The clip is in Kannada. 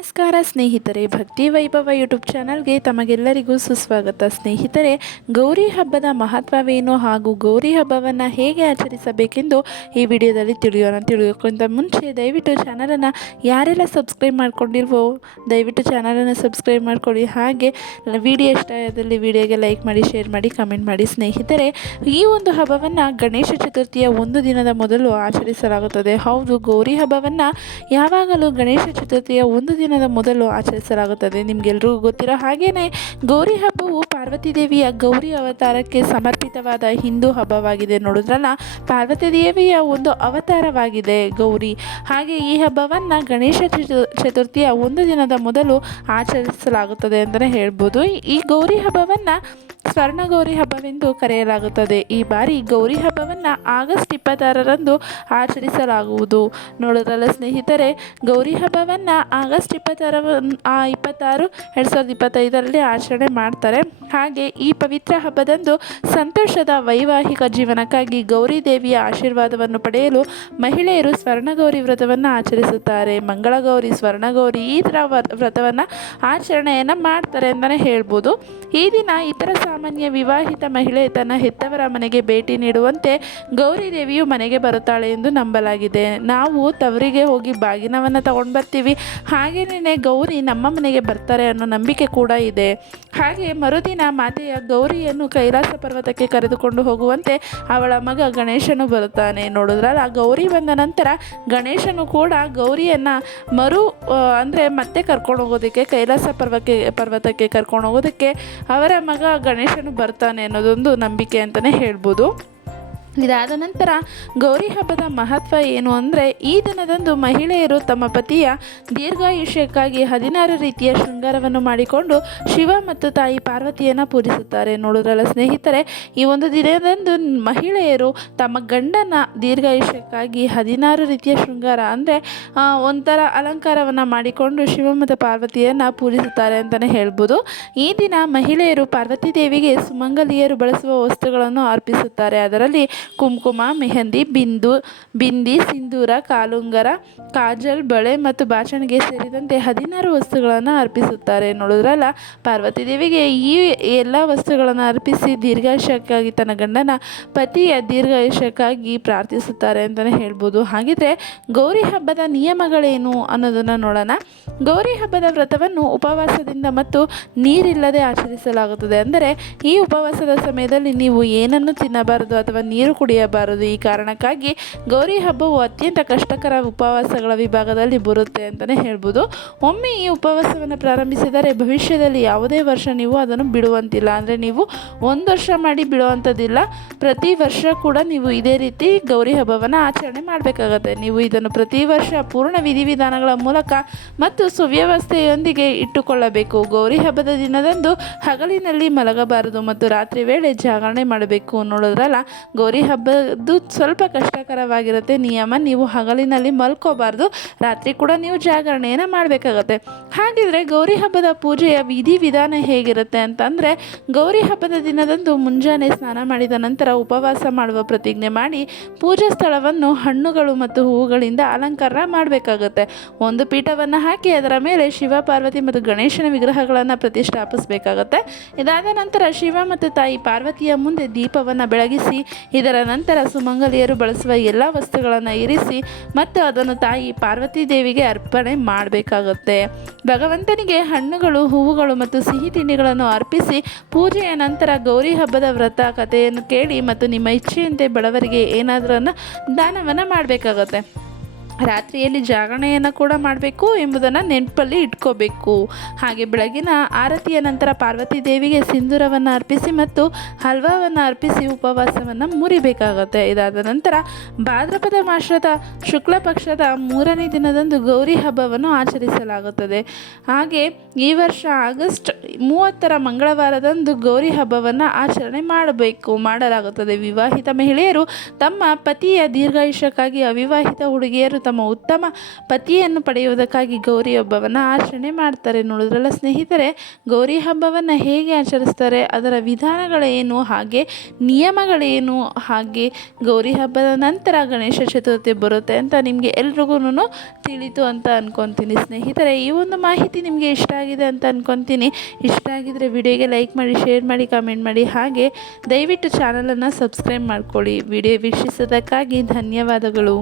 ನಮಸ್ಕಾರ ಸ್ನೇಹಿತರೆ, ಭಕ್ತಿ ವೈಭವ ಯೂಟ್ಯೂಬ್ ಚಾನಲ್ಗೆ ತಮಗೆಲ್ಲರಿಗೂ ಸುಸ್ವಾಗತ. ಸ್ನೇಹಿತರೆ, ಗೌರಿ ಹಬ್ಬದ ಮಹತ್ವವೇನು ಹಾಗೂ ಗೌರಿ ಹಬ್ಬವನ್ನು ಹೇಗೆ ಆಚರಿಸಬೇಕೆಂದು ಈ ವಿಡಿಯೋದಲ್ಲಿ ತಿಳಿಯೋಣ. ತಿಳಿಯೋಕ್ಕಿಂತ ಮುಂಚೆ ದಯವಿಟ್ಟು ಚಾನಲನ್ನು ಯಾರೆಲ್ಲ ಸಬ್ಸ್ಕ್ರೈಬ್ ಮಾಡ್ಕೊಂಡಿಲ್ವೋ, ದಯವಿಟ್ಟು ಚಾನಲನ್ನು ಸಬ್ಸ್ಕ್ರೈಬ್ ಮಾಡ್ಕೊಳ್ಳಿ. ಹಾಗೆ ವಿಡಿಯೋ ಇಷ್ಟ ಆದಲ್ಲಿ ವಿಡಿಯೋಗೆ ಲೈಕ್ ಮಾಡಿ, ಶೇರ್ ಮಾಡಿ, ಕಮೆಂಟ್ ಮಾಡಿ. ಸ್ನೇಹಿತರೆ, ಈ ಒಂದು ಹಬ್ಬವನ್ನು ಗಣೇಶ ಚತುರ್ಥಿಯ ಒಂದು ದಿನದ ಮೊದಲು ಆಚರಿಸಲಾಗುತ್ತದೆ. ಹೌದು, ಗೌರಿ ಹಬ್ಬವನ್ನು ಯಾವಾಗಲೂ ಗಣೇಶ ಚತುರ್ಥಿಯ ಒಂದು ದಿನದ ಮೊದಲು ಆಚರಿಸಲಾಗುತ್ತದೆ. ನಿಮಗೆಲ್ರಿಗೂ ಗೊತ್ತಿರೋ ಹಾಗೆಯೇ ಗೌರಿ ಹಬ್ಬವು ಪಾರ್ವತಿ ದೇವಿಯ ಗೌರಿ ಅವತಾರಕ್ಕೆ ಸಮರ್ಪಿತವಾದ ಹಿಂದೂ ಹಬ್ಬವಾಗಿದೆ ನೋಡಿದ್ರಲ್ಲ, ಪಾರ್ವತಿ ದೇವಿಯ ಒಂದು ಅವತಾರವಾಗಿದೆ ಗೌರಿ. ಹಾಗೆ ಈ ಹಬ್ಬವನ್ನು ಗಣೇಶ ಚತು- ಚತುರ್ಥಿಯ ಒಂದು ದಿನದ ಮೊದಲು ಆಚರಿಸಲಾಗುತ್ತದೆ ಅಂತಲೇ ಹೇಳ್ಬೋದು. ಈ ಗೌರಿ ಹಬ್ಬವನ್ನು ಸ್ವರ್ಣಗೌರಿ ಹಬ್ಬವೆಂದು ಕರೆಯಲಾಗುತ್ತದೆ. ಈ ಬಾರಿ ಗೌರಿ ಹಬ್ಬವನ್ನು ಆಗಸ್ಟ್ ಇಪ್ಪತ್ತಾರರಂದು ಆಚರಿಸಲಾಗುವುದು. ನೋಡೋದ್ರಲ್ಲ ಸ್ನೇಹಿತರೆ, ಗೌರಿ ಹಬ್ಬವನ್ನು ಆಗಸ್ಟ್ ಇಪ್ಪತ್ತಾರ ಇಪ್ಪತ್ತಾರು ಎರಡು ಸಾವಿರದ ಇಪ್ಪತ್ತೈದರಲ್ಲಿ ಆಚರಣೆ ಮಾಡ್ತಾರೆ. ಹಾಗೆ ಈ ಪವಿತ್ರ ಹಬ್ಬದಂದು ಸಂತೋಷದ ವೈವಾಹಿಕ ಜೀವನಕ್ಕಾಗಿ ಗೌರಿ ದೇವಿಯ ಆಶೀರ್ವಾದವನ್ನು ಪಡೆಯಲು ಮಹಿಳೆಯರು ಸ್ವರ್ಣಗೌರಿ ವ್ರತವನ್ನು ಆಚರಿಸುತ್ತಾರೆ. ಮಂಗಳಗೌರಿ, ಸ್ವರ್ಣಗೌರಿ ಈ ಥರ ವ್ರತವನ್ನು ಆಚರಣೆಯನ್ನು ಮಾಡ್ತಾರೆ ಅಂತಲೇ ಹೇಳ್ಬೋದು. ಈ ದಿನ ಇತರ ಸಾಮಾನ್ಯ ವಿವಾಹಿತ ಮಹಿಳೆ ತನ್ನ ಹೆತ್ತವರ ಮನೆಗೆ ಭೇಟಿ ನೀಡುವಂತೆ ಗೌರಿ ದೇವಿಯು ಮನೆಗೆ ಬರುತ್ತಾಳೆ ಎಂದು ನಂಬಲಾಗಿದೆ. ನಾವು ತವರಿಗೆ ಹೋಗಿ ಬಾಗಿನವನ್ನು ತಗೊಂಡು ಬರ್ತೀವಿ. ಹಾಗೆಯೇ ಗೌರಿ ನಮ್ಮ ಮನೆಗೆ ಬರ್ತಾರೆ ಅನ್ನೋ ನಂಬಿಕೆ ಕೂಡ ಇದೆ. ಹಾಗೆ ಮರುದಿನ ಮಾತೆಯ ಗೌರಿಯನ್ನು ಕೈಲಾಸ ಪರ್ವತಕ್ಕೆ ಕರೆದುಕೊಂಡು ಹೋಗುವಂತೆ ಅವಳ ಮಗ ಗಣೇಶನು ಬರುತ್ತಾನೆ. ನೋಡಿದ್ರಲ್ಲ, ಗೌರಿ ಬಂದ ನಂತರ ಗಣೇಶನು ಕೂಡ ಗೌರಿಯನ್ನು ಮರು ಅಂದರೆ ಮತ್ತೆ ಕರ್ಕೊಂಡು ಹೋಗೋದಕ್ಕೆ, ಕೈಲಾಸ ಪರ್ವಕ್ಕೆ, ಪರ್ವತಕ್ಕೆ ಕರ್ಕೊಂಡು ಹೋಗೋದಕ್ಕೆ ಅವರ ಮಗ ಗಣೇಶನು ಬರ್ತಾನೆ ಅನ್ನೋದೊಂದು ನಂಬಿಕೆ ಅಂತಲೇ ಹೇಳ್ಬೋದು. ಇದಾದ ನಂತರ ಗೌರಿ ಹಬ್ಬದ ಮಹತ್ವ ಏನು ಅಂದರೆ ಈ ದಿನದಂದು ಮಹಿಳೆಯರು ತಮ್ಮ ಪತಿಯ ದೀರ್ಘಾಯುಷ್ಯಕ್ಕಾಗಿ ಹದಿನಾರು ರೀತಿಯ ಶೃಂಗಾರವನ್ನು ಮಾಡಿಕೊಂಡು ಶಿವ ಮತ್ತು ತಾಯಿ ಪಾರ್ವತಿಯನ್ನು ಪೂಜಿಸುತ್ತಾರೆ. ನೋಡೋದ್ರಲ್ಲ ಸ್ನೇಹಿತರೆ, ಈ ಒಂದು ದಿನದಂದು ಮಹಿಳೆಯರು ತಮ್ಮ ಗಂಡನ ದೀರ್ಘಾಯುಷ್ಯಕ್ಕಾಗಿ ಹದಿನಾರು ರೀತಿಯ ಶೃಂಗಾರ ಅಂದರೆ ಒಂಥರ ಅಲಂಕಾರವನ್ನು ಮಾಡಿಕೊಂಡು ಶಿವ ಮತ್ತು ಪಾರ್ವತಿಯನ್ನು ಪೂಜಿಸುತ್ತಾರೆ ಅಂತಲೇ ಹೇಳ್ಬೋದು. ಈ ದಿನ ಮಹಿಳೆಯರು ಪಾರ್ವತಿ ದೇವಿಗೆ ಸುಮಂಗಲಿಯರು ಬಳಸುವ ವಸ್ತುಗಳನ್ನು ಅರ್ಪಿಸುತ್ತಾರೆ. ಅದರಲ್ಲಿ ಕುಂಕುಮ, ಮೆಹಂದಿ, ಬಿಂದು, ಬಿಂದಿ, ಸಿಂಧೂರ, ಕಾಲುಂಗರ, ಕಾಜಲ್, ಬಳೆ ಮತ್ತು ಬಾಚಣಿಗೆ ಸೇರಿದಂತೆ ಹದಿನಾರು ವಸ್ತುಗಳನ್ನು ಅರ್ಪಿಸುತ್ತಾರೆ. ನೋಡಿದ್ರಲ್ಲ, ಪಾರ್ವತಿ ದೇವಿಗೆ ಈ ಎಲ್ಲ ವಸ್ತುಗಳನ್ನು ಅರ್ಪಿಸಿ ದೀರ್ಘಾಯುಷ್ಯಕ್ಕಾಗಿ ತನ್ನ ಗಂಡನ ಪತಿಯ ದೀರ್ಘಾಯುಷ್ಯಕ್ಕಾಗಿ ಪ್ರಾರ್ಥಿಸುತ್ತಾರೆ ಅಂತಲೇ ಹೇಳ್ಬೋದು. ಹಾಗಿದ್ರೆ ಗೌರಿ ಹಬ್ಬದ ನಿಯಮಗಳೇನು ಅನ್ನೋದನ್ನು ನೋಡೋಣ. ಗೌರಿ ಹಬ್ಬದ ವ್ರತವನ್ನು ಉಪವಾಸದಿಂದ ಮತ್ತು ನೀರಿಲ್ಲದೆ ಆಚರಿಸಲಾಗುತ್ತದೆ. ಅಂದರೆ ಈ ಉಪವಾಸದ ಸಮಯದಲ್ಲಿ ನೀವು ಏನನ್ನು ತಿನ್ನಬಾರದು ಅಥವಾ ನೀರು ಕುಡಿಯಬಾರದು. ಈ ಕಾರಣಕ್ಕಾಗಿ ಗೌರಿ ಹಬ್ಬವು ಅತ್ಯಂತ ಕಷ್ಟಕರ ಉಪವಾಸಗಳ ವಿಭಾಗದಲ್ಲಿ ಬರುತ್ತೆ ಅಂತಲೇ ಹೇಳ್ಬೋದು. ಒಮ್ಮೆ ಈ ಉಪವಾಸವನ್ನು ಪ್ರಾರಂಭಿಸಿದರೆ ಭವಿಷ್ಯದಲ್ಲಿ ಯಾವುದೇ ವರ್ಷ ನೀವು ಅದನ್ನು ಬಿಡುವಂತಿಲ್ಲ. ಅಂದರೆ ನೀವು ಒಂದು ವರ್ಷ ಮಾಡಿ ಬಿಡುವಂಥದ್ದಿಲ್ಲ ಪ್ರತಿ ವರ್ಷ ಕೂಡ ನೀವು ಇದೇ ರೀತಿ ಗೌರಿ ಹಬ್ಬವನ್ನು ಆಚರಣೆ ಮಾಡಬೇಕಾಗತ್ತೆ. ನೀವು ಇದನ್ನು ಪ್ರತಿ ವರ್ಷ ಪೂರ್ಣ ವಿಧಿವಿಧಾನಗಳ ಮೂಲಕ ಮತ್ತು ಸುವ್ಯವಸ್ಥೆಯೊಂದಿಗೆ ಇಟ್ಟುಕೊಳ್ಳಬೇಕು. ಗೌರಿ ಹಬ್ಬದ ದಿನದಂದು ಹಗಲಿನಲ್ಲಿ ಮಲಗಬಾರದು ಮತ್ತು ರಾತ್ರಿ ವೇಳೆ ಜಾಗರಣೆ ಮಾಡಬೇಕು ನೋಡೋದ್ರಲ್ಲ ಗೌರಿ ಹಬ್ಬದ್ದು ಸ್ವಲ್ಪ ಕಷ್ಟಕರವಾಗಿರುತ್ತೆ ನಿಯಮ. ನೀವು ಹಗಲಿನಲ್ಲಿ ಮಲ್ಕೋಬಾರ್ದು. ರಾತ್ರಿ ಕೂಡ ನೀವು ಜಾಗರಣೆಯನ್ನು ಮಾಡಬೇಕಾಗತ್ತೆ. ಹಾಗಿದ್ರೆ ಗೌರಿ ಹಬ್ಬದ ಪೂಜೆಯ ವಿಧಿ ವಿಧಾನ ಹೇಗಿರುತ್ತೆ ಅಂತಂದರೆ, ಗೌರಿ ಹಬ್ಬದ ದಿನದಂದು ಮುಂಜಾನೆ ಸ್ನಾನ ಮಾಡಿದ ನಂತರ ಉಪವಾಸ ಮಾಡುವ ಪ್ರತಿಜ್ಞೆ ಮಾಡಿ ಪೂಜಾ ಸ್ಥಳವನ್ನು ಹಣ್ಣುಗಳು ಮತ್ತು ಹೂವುಗಳಿಂದ ಅಲಂಕಾರ ಮಾಡಬೇಕಾಗುತ್ತೆ. ಒಂದು ಪೀಠವನ್ನು ಹಾಕಿ ಅದರ ಮೇಲೆ ಶಿವ, ಪಾರ್ವತಿ ಮತ್ತು ಗಣೇಶನ ವಿಗ್ರಹಗಳನ್ನು ಪ್ರತಿಷ್ಠಾಪಿಸಬೇಕಾಗುತ್ತೆ. ಇದಾದ ನಂತರ ಶಿವ ಮತ್ತು ತಾಯಿ ಪಾರ್ವತಿಯ ಮುಂದೆ ದೀಪವನ್ನು ಬೆಳಗಿಸಿ ನಂತರ ಸುಮಂಗಲಿಯರು ಬಳಸುವ ಎಲ್ಲ ವಸ್ತುಗಳನ್ನು ಇರಿಸಿ ಮತ್ತು ಅದನ್ನು ತಾಯಿ ಪಾರ್ವತಿ ದೇವಿಗೆ ಅರ್ಪಣೆ ಮಾಡಬೇಕಾಗುತ್ತೆ. ಭಗವಂತನಿಗೆ ಹಣ್ಣುಗಳು, ಹೂವುಗಳು ಮತ್ತು ಸಿಹಿ ತಿಂಡಿಗಳನ್ನು ಅರ್ಪಿಸಿ ಪೂಜೆಯ ನಂತರ ಗೌರಿ ಹಬ್ಬದ ವ್ರತ ಕಥೆಯನ್ನು ಕೇಳಿ ಮತ್ತು ನಿಮ್ಮ ಇಚ್ಛೆಯಂತೆ ಬಡವರಿಗೆ ಏನಾದರೂ ದಾನವನ್ನು ಮಾಡಬೇಕಾಗತ್ತೆ. ರಾತ್ರಿಯಲ್ಲಿ ಜಾಗರಣೆಯನ್ನು ಕೂಡ ಮಾಡಬೇಕು ಎಂಬುದನ್ನು ನೆನಪಲ್ಲಿ ಇಟ್ಕೋಬೇಕು. ಹಾಗೆ ಬೆಳಗಿನ ಆರತಿಯ ನಂತರ ಪಾರ್ವತಿ ದೇವಿಗೆ ಸಿಂಧೂರವನ್ನು ಅರ್ಪಿಸಿ ಮತ್ತು ಹಲ್ವಾವನ್ನು ಅರ್ಪಿಸಿ ಉಪವಾಸವನ್ನು ಮುರಿಬೇಕಾಗುತ್ತೆ. ಇದಾದ ನಂತರ ಭಾದ್ರಪದ ಮಾಸದ ಶುಕ್ಲ ಪಕ್ಷದ ಮೂರನೇ ದಿನದಂದು ಗೌರಿ ಹಬ್ಬವನ್ನು ಆಚರಿಸಲಾಗುತ್ತದೆ. ಹಾಗೆ ಈ ವರ್ಷ ಆಗಸ್ಟ್ ಮೂವತ್ತರ ಮಂಗಳವಾರದಂದು ಗೌರಿ ಹಬ್ಬವನ್ನು ಆಚರಣೆ ಮಾಡಬೇಕು. ಮಾಡಲಾಗುತ್ತದೆ. ವಿವಾಹಿತ ಮಹಿಳೆಯರು ತಮ್ಮ ಪತಿಯ ದೀರ್ಘಾಯುಷ್ಯಕ್ಕಾಗಿ ಅವಿವಾಹಿತ ಹುಡುಗಿಯರು ತಮ್ಮ ಉತ್ತಮ ಪತಿಯನ್ನು ಪಡೆಯುವುದಕ್ಕಾಗಿ ಗೌರಿ ಹಬ್ಬವನ್ನು ಆಚರಣೆ ಮಾಡ್ತಾರೆ. ನೋಡಿದ್ರಲ್ಲ ಸ್ನೇಹಿತರೆ, ಗೌರಿ ಹಬ್ಬವನ್ನು ಹೇಗೆ ಆಚರಿಸ್ತಾರೆ, ಅದರ ವಿಧಾನಗಳೇನು, ಹಾಗೆ ನಿಯಮಗಳೇನು, ಹಾಗೆ ಗೌರಿ ಹಬ್ಬದ ನಂತರ ಗಣೇಶ ಚತುರ್ಥಿ ಬರುತ್ತೆ ಅಂತ ನಿಮಗೆ ಎಲ್ರಿಗೂ ತಿಳಿತು ಅಂತ ಅಂದ್ಕೊತೀನಿ ಸ್ನೇಹಿತರೆ, ಈ ಒಂದು ಮಾಹಿತಿ ನಿಮಗೆ ಇಷ್ಟ ಆಗಿದೆ ಅಂತ ಅಂದ್ಕೊತೀನಿ ಇಷ್ಟ ಆಗಿದರೆ ವಿಡಿಯೋಗೆ ಲೈಕ್ ಮಾಡಿ, ಶೇರ್ ಮಾಡಿ, ಕಮೆಂಟ್ ಮಾಡಿ, ಹಾಗೆ ದಯವಿಟ್ಟು ಚಾನಲನ್ನು ಸಬ್ಸ್ಕ್ರೈಬ್ ಮಾಡ್ಕೊಳ್ಳಿ. ವಿಡಿಯೋ ವೀಕ್ಷಿಸೋದಕ್ಕಾಗಿ ಧನ್ಯವಾದಗಳು.